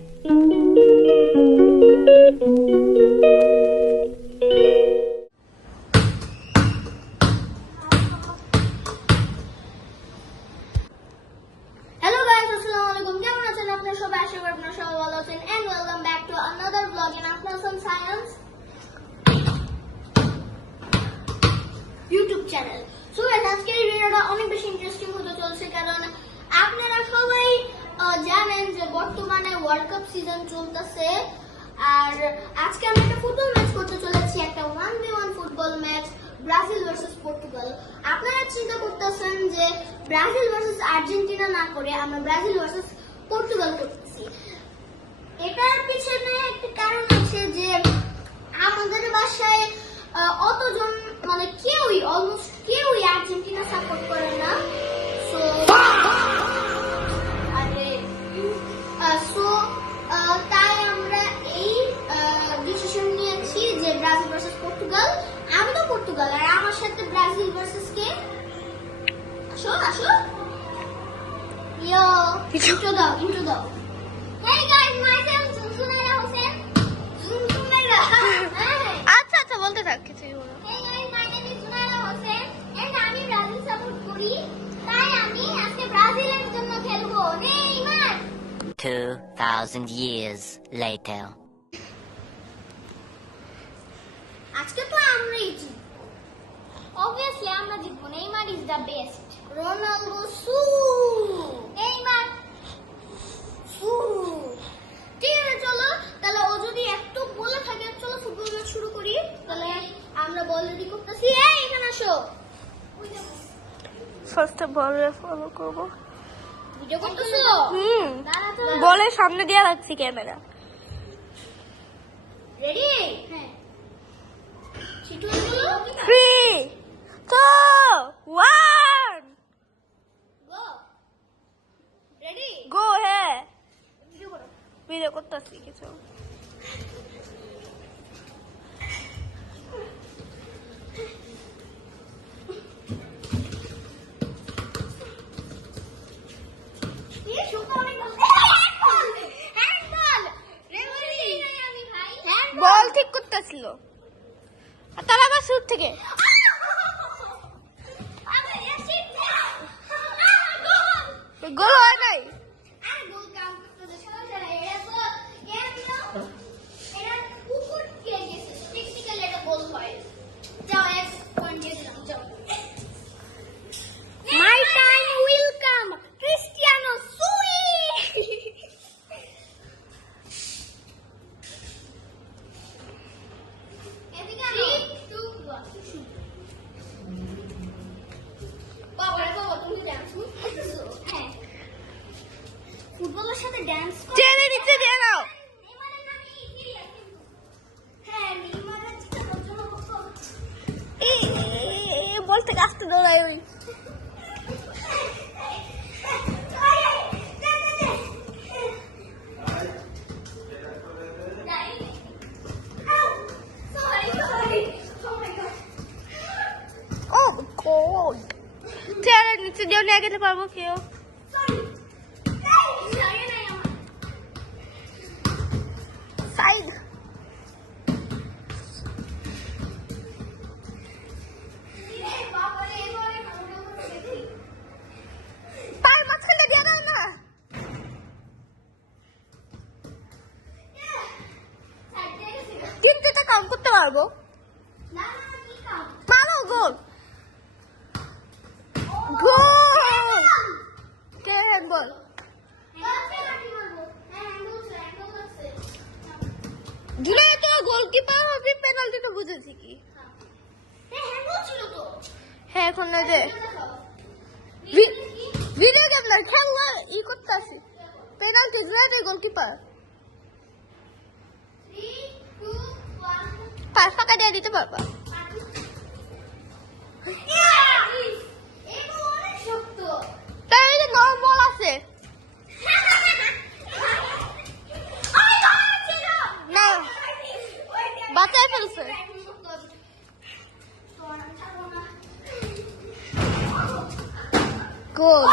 Hello guys, Assalamualaikum. কেমন আছেন আপনারা সবাই? আশা করি আপনারা সবাই ভালো আছেন and welcome back to another vlog in Afnasan Science YouTube channel. So guys, আজকের এই ভিডিওটা অনেক বেশি ইন্টারেস্টিং হতে চলছে কারণ আপনারা সবাই জানেন যে বর্তমানে ওয়ার্ল্ড কাপ সিজন চলতেছে আর আজকে আমরা একটা ফুটবল ম্যাচ করতে চলেছি, একটা 1v1 football match Brazil versus Portugal. আপনারা চিন্তা করতেছেন যে ব্রাজিল ভার্সেস আর্জেন্টিনা না করে আমরা ব্রাজিল ভার্সেস পর্তুগাল করতেছি। এটার পিছনে একটা কারণ আছে যে আমাদের বাসায় অতজন মানে অলমোস্ট কেউই আর্জেন্টিনা সাপোর্ট করে না। তাই আমরা এই ডিসিশন নিয়েছি যে ব্রাজিল ভার্সেস পর্তুগাল। আমি তো পর্তুগাল আর আমার সাথে ব্রাজিল ভার্সেস কে? আসো ইয়ো ইন্ট্রো দাও। Hey guys, myself Sunaira Hossain. Sunaira. আচ্ছা বলতে থাক কিছুই বলো। Hey guys, my name is Sunaira Hossain and আমি ব্রাজিল সাপোর্ট করি। তাই আমি আজকে ব্রাজিলের জন্য খেলবো। Neymar 2000 years later. আজকে তো আমরাই জিতবো। Obviously আমরা জিতবো। Neymar is the best. Ronaldo Neymar ঠিক আছে, চলো তাহলে ও যদি এত বলে থাকে চলো ফুটবল ম্যাচ শুরু করি। তাহলে আমরা বল রেডি করতেছি। এই এখানে আসো। ফার্স্টে বলে ফলো করব। ভিডিও করতেছো? বলের সামনে দিয়ে রাখছি ক্যামেরা। রেডি? হ্যাঁ। চিটু বলো। 3 2 1 গো। রেডি? গো। হ্যাঁ, ভিডিও করো। ভিডিও করতেছি কিছু। এই শুকা অনেক ভালো। হ্যান্ডবল। রেফারি নাই আমি ভাই। বল ঠিক করতেছিল আর তার আবার শুট থেকে আরে এসিট দাও। গোল হয় নাই। আর গোল কাম করতে সমস্যা নাই। এটা তো গেম নাও। এটা উপর কে গেছে। টেকনিক্যালি এটা গোল হয়। যাও এক পয়েন্ট দিয়ে দিলাম, যাও। My time will come. Cristiano Sui. এদিকে আনো। 3 2 1 বাবা তুমি ডান্স করতেছো? হ্যাঁ, ফুটবলের সাথে ডান্স চেনে নিচে দিয়ে নাও। নেইমারের নামে সিরিয়াস কিন্তু। হ্যাঁ, নেইমারের জিতানোর জন্য কত বল থেকে আসতে দৌড়াই ওই। ও গড, চেয়ারের নিচে দিয়েও নিয়ে গেতে পারবো কেউ? সাইড পার মাঝখানে দিয়ে দাও না। ঠিক যেটা কাম করতে পারবো। মারো গোল। গোল কে হ্যান্ডবল? জুলাই তো গোলকিপার হবে, পেনাল্টি তো বুঝেছি কি। হ্যাঁ এখন না যে ভিডিও গেম না খেলা ই করতে আসি। পেনাল্টি জুলাই গোলকিপার পাঁচ টাকা দিয়ে দিতে পারবা। তাই এই যে নর্মাল আছে না, বাঁচায় ফেলছে। গোল।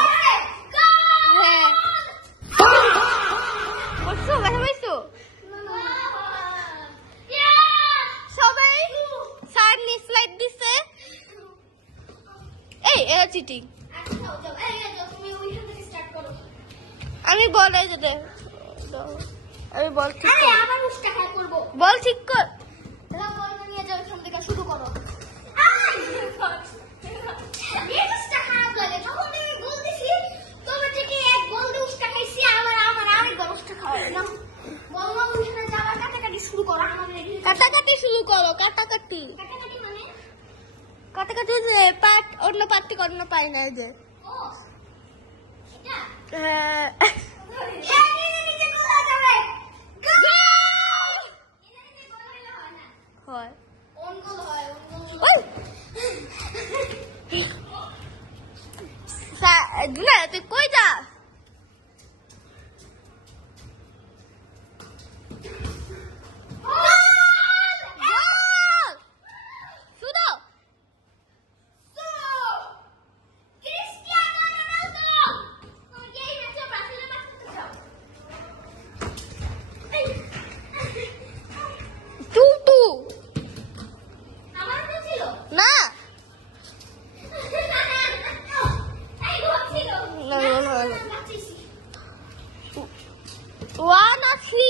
হ্যাঁ, চিটিং। আচ্ছা যাও যাও, এই যাও, তুমি ওইখান থেকে স্টার্ট করো। আমি বল এই যে দে। আমি বল ঠিক আরে কর। আবার উষ্টা খাই করবো। বল ঠিক কর। দাও বলটা নিয়ে যাও, এখান থেকে শুরু করো। মেজাজটা খারাপ লাগে যখন আমি গোল দিছি, তবে থেকে এক গোল দিয়ে উষ্টা খাইছি, আমার আরেকবার উষ্টা খাওয়া না। বলমা ওইখানে যাওয়া, কাটাকাটি শুরু করো। আমাদের এখানে কাটাকাটি শুরু করো। কাটাকাটি কাটাকাটি মানে কাটাকাটি যে পাট অন্য পাট থেকে অন্য পাই না এই যে। ও এটা হ্যাঁ। নিজে নিজে গোল হয়ে যাবে। গোল! নিজে নিজে গোল হইলে হয় না। হয়। ওন গোল হয়, ওন গোল। ওই! না তুই কই যা? না ওয়ান আর থ্রি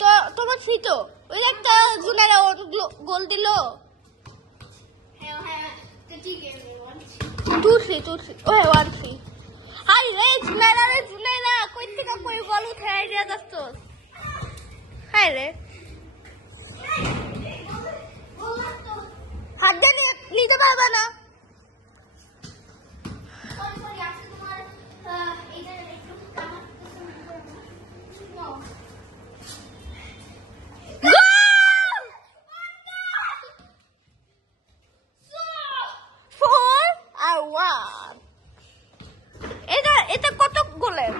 তো তোমার থ্রি তো ওই একটা জুনারা গোল দিল। টু থ্রি ওই ওয়ান থ্রি। হাই রে জুনারা কই থেকে কই গোল উঠে আইডিয়া যাচ্ছ। হাই রে হাত দিয়ে নিতে পারবে না। ফোর আর ওয়ান। এটা কত গোলের?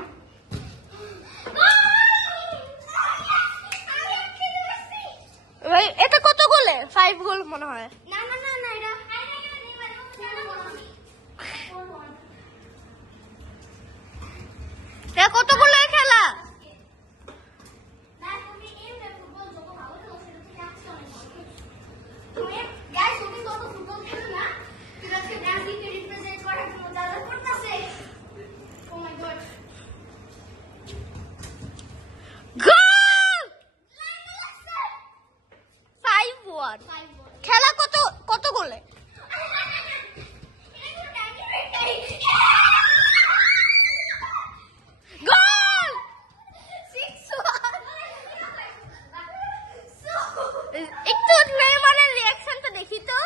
এটা কত গোলের? 5 গোল মনে হয়। না না না না এটা এটা কত গোলের খেলা? না তুমি এমনি ফুটবল যত ভালো খেলো সেটা থেকে আজকে অনেক ভালো খেলছো। তুমি গাইস তুমি কত ফুটবল খেলো না, কিন্তু আজকে ব্রাজিলকে রিপ্রেজেন্ট করার জন্য যা যা করতেছে, ও মাই গড। গোল! 5-1 খেলা কত গোলে? গোল! একটু নেইমারের রিঅ্যাকশনটা দেখি তো।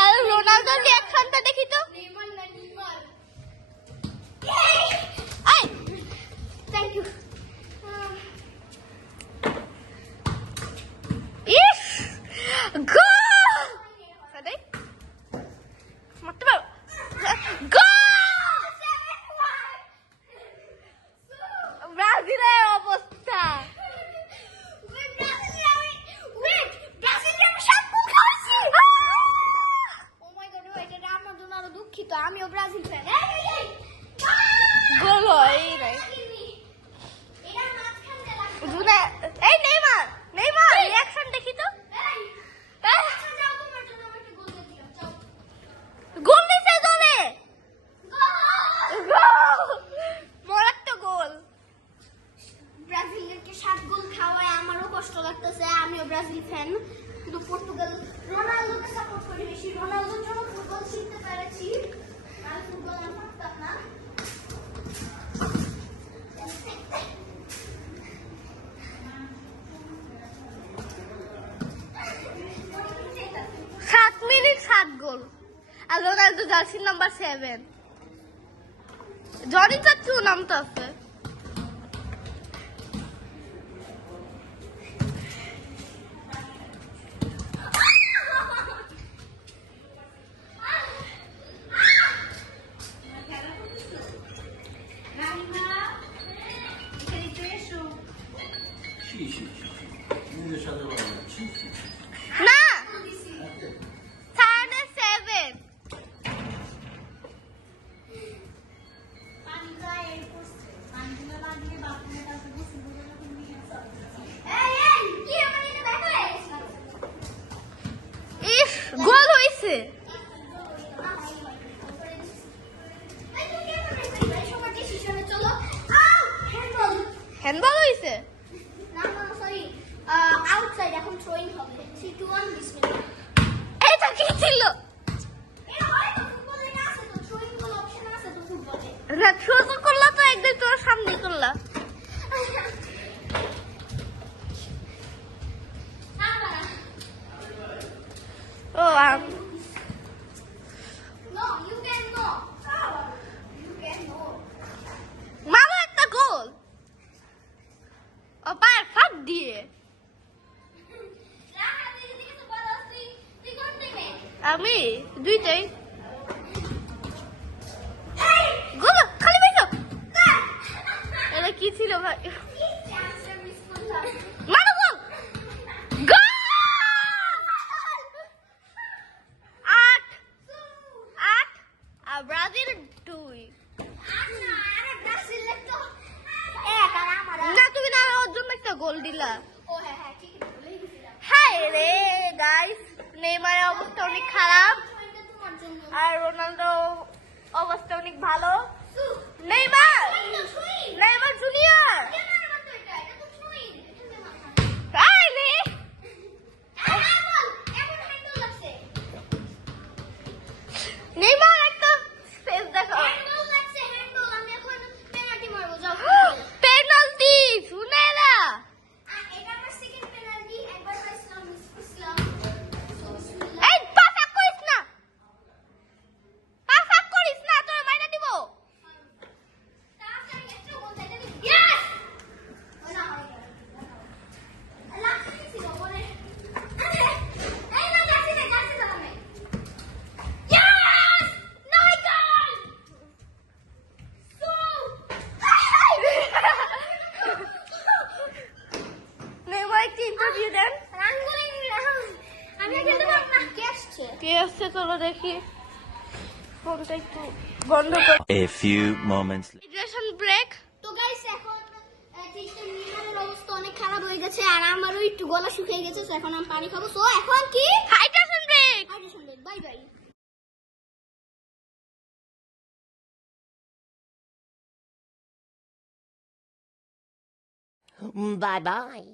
আর রোনালদোর রিঅ্যাকশনটা দেখি তো। I thank you. ইস গোল! সাদাই মারতে পারো। গোল! ব্রাজিলের অবস্থা। দুঃখিত, আমিও ব্রাজিল ফ্যান। গোল হয় নাই। জুনা এই নেইমার রিঅ্যাকশন দেখি তো। গোল দিছে দলে। মরাত্মক গোল। ব্রাজিলকে 7 গোল খাওয়ায় আমারও কষ্ট লাগতেছে, আমিও ব্রাজিল ফ্যান, কিন্তু পর্তুগাল রোনালদোকে সাপোর্ট করি বেশি। রোনালদোর জন্য ফুটবল শিখতে পেরেছি, আর ফুটবল আমি পারতাম না। সাত মিনিট 7 গোল। আর রোনালদো জার্সি নাম্বার 7। জনি চাচ্ছু নাম তো আছে। না 7 ইস গোল হইছে। হ্যান্ডবল হইছে না না সরি আউটসাইড এখন থ্রোইং হবে 3 2 1 বিসমিল্লাহ এটা কি ছিল এটা হয় তো ফুটবলে আছে তো থ্রোইং কোন অপশন আছে তো ফুটবলে না ছোট করলা তো একদম তোর সামনে করলা ও No, you can go. You can go. মামা একটা গোল ও পায়ের ফাঁক দিয়ে রাহা দিদি কিছু বলো তুই কোন টিমে? আমি দুইটাই গোল খালি পাইছো এটা কি ছিল ভাই চান্সটা মিস করলাম। মারো গোল গোল 8 আর ব্রাজিল 2 আচ্ছা, আরে ব্রাজিল তো এক আর আমার না তুমি না ওর জন্য একটা গোল দিলা ও হ্যাঁ হ্যাঁ ঠিক আছে ভুলেই গেছিলাম। হাই রে গাইস নেইমারের অবস্থা অনেক খারাপ এটা তোমার জন্য। আর রোনালদো অবস্থা অনেক ভালো নেইমার নেইমার জুনিয়র কেন আমার তো এটা তো থ্রোইং। এটা তো মাথা। হাই রে হ্যান্ডবল এখন হ্যান্ডবল লাগছে। নেইমার একটা স্পেস দেখো হ্যান্ডবল লাগছে হ্যান্ডবল আমি এখন পেনাল্টি মারবো যাও। পেনাল্টি শুনে না এটা আমার সেকেন্ড পেনাল্টি একবার পাইছিলাম মিস করছিলাম। সো বিসমিল্লাহ। এই পাস করিস না পাস করিস না তোর মাইনা দিব তাড়াতাড়ি একটা গোল দেয় যদি ইয়েস ওই না হয় লাগছে ছিল বলে এই না যাচ্ছে না আমি ইয়েস নয় গোল সো নেইমার কি ইন্টারভিউ দেন রাঙ্গুলি আমি খেলতে পারব না কে আসছে কে আসছে চলো দেখি ফোনটা একটু বন্ধ কর A few moments later. Hydration break তো গাইস এখন টিস্টের নির্মাণের অবস্থা অনেক খারাপ হয়ে গেছে আর আমারও একটু গলা শুকিয়ে গেছে সো এখন আমি পানি খাবো সো এখন কি hydration break hydration bye bye Bye bye.